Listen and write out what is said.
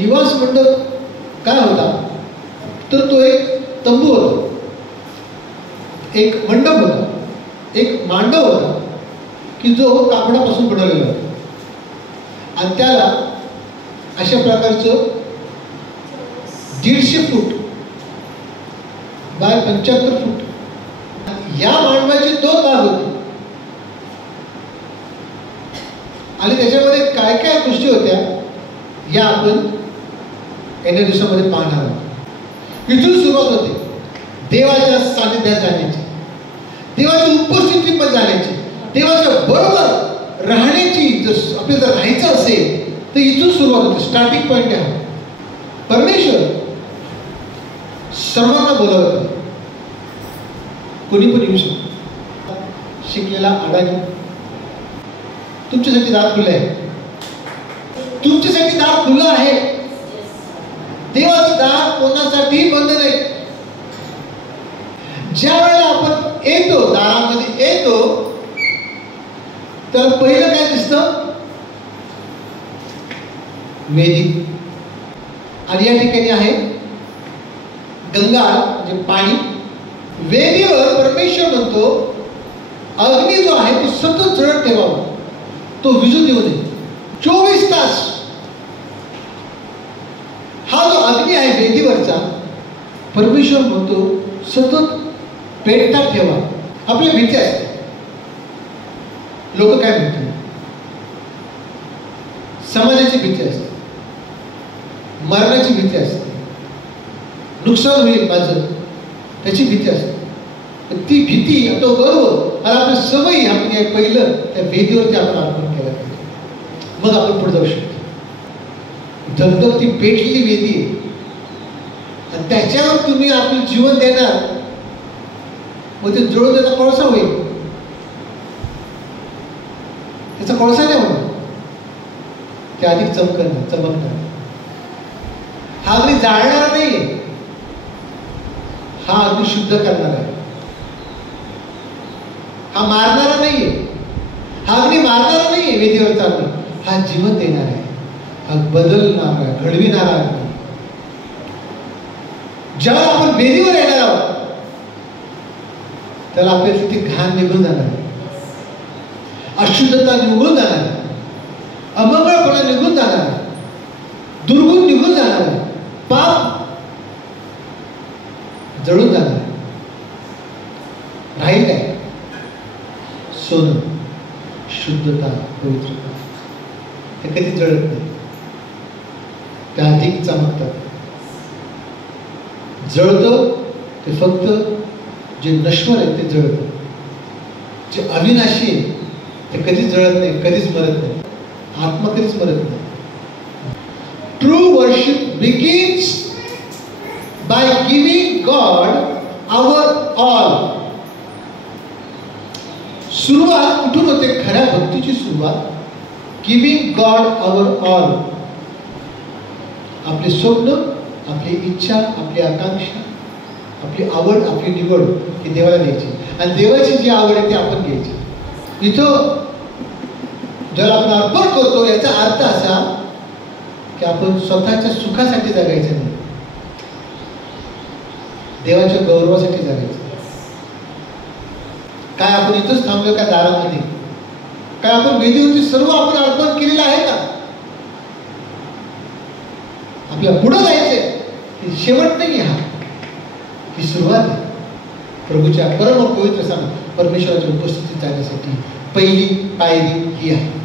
निवास मंडप काय होता तर तो एक तंबू होता, एक मंडप होता, एक मांडव होता की जो कापडापासून बनवलेला होता आणि त्याला अशा प्रकारचं 150 फूट बाय 75 फूट या मांडवाचे 2 भाग होते आणि त्याच्यामध्ये काय काय गोष्टी होत्या या आपण येत्या दिवसामध्ये पाहणार आहोत. इथून सुरुवात होते देवाच्या सानिध्यात जाण्याची, देवाची उपस्थिती पण जाण्याची, देवाच्या बरोबर राहण्याची. जर आपल्याला जर राहायचं असेल तर इथून सुरुवात होते. स्टार्टिंग पॉईंट आहे. परमेश्वर सर्वांना बोलावलं, कोणी पण येऊ शकतो. शिकलेला अडाणी, तुमच्यासाठी दार खुलं आहे, तुमच्यासाठी दार खुलं आहे. देवाचं दार कोणासाठी बंद नाही. ज्या वेळेला आपण येतो, दारामध्ये येतो, तर पहिलं काय दिसतं? वेदी. आणि या ठिकाणी आहे गंगा म्हणजे पाणी. वेदीवर परमेश्वर म्हणतो अग्नी जो आहे तो सतत जळत ठेवावा, तो विजू देऊ नये. 24 तास हा जो अग्नी आहे वेदीवरचा, परमेश्वर म्हणतो सतत पेटतात ठेवा. आपल्या भीती असते, लोक काय म्हणतात, समाजाची भीती असते, मरणाची भीती असते, नुकसान होईल माझं त्याची भीती असते. ती भीती, तो गर्व आणि आपल्या सवयी आपण पहिलं त्या वेदीवरती आपण अर्पण केलं पाहिजे, मग आपण पुढे जाऊ शकतो. धगधग ती पेटलेली वेदी आणि त्याच्यावर तुम्ही आपलं जीवन देणार, मग ते जळून त्याचा कोळसा होईल. त्याचा कोळसा नाही होणार, ते अधिक चमकणार. हा अग्नी जाळणार नाही, हा अग्नी शुद्ध करणार आहे. हा मारणारा नाहीये, हा अग्नी मारणारा नाहीये. वेदीवरचा अग्नी हा जीवन देणार आहे, हा बदलणार आहे, घडविणारा आहे. जेव्हा आपण वेदीवर येणार आहोत त्याला आपल्याला ती घाण निघून जाणार आहे, अशुद्धता निघून जाणार आहे, अमंगळपणा निघून जाणार आहे, दुर्गुण निघून जाणार आहे, पाप जळून जाणार आहे. राहील काय? सोनं, शुद्धता, पवित्रता. ते कधी जळत नाही, ते अधिक चमकतात. जळतं ते फक्त जे नश्वर आहे ते जळतं, जे अविनाशी आहे ते कधीच जळत नाही, कधीच मरत नाही. आत्मा कधीच मरत नाही. True worship begins by giving God our all. सुरुवात कुठून होते? खऱ्या भक्तीची सुरुवात गिव्हिंग गॉड आवर ऑल. आपले स्वप्न, आपली इच्छा, आपली आकांक्षा, आपली आवड, आपली निवड ही देवाला द्यायची आणि देवाची जी आवड आहे ती आपण घ्यायची. इथं ज्याला आपण अर्पण करतो याचा अर्थ असा की आपण स्वतःच्या सुखासाठी जगायचं नाही, देवाच्या गौरवासाठी जगायचं. काय आपण इथंच थांबलो का दारामध्ये? काय आपण वेदीवरती सर्व आपण अर्पण केलेलं आहे का? आपल्या पुढं जायचंय, शेवट नाही. हा ही सुरुवात आहे. प्रभूच्या परम पवित्र स्थानात परमेश्वराच्या उपस्थितीत जाण्यासाठी पहिली पायरी ही आहे.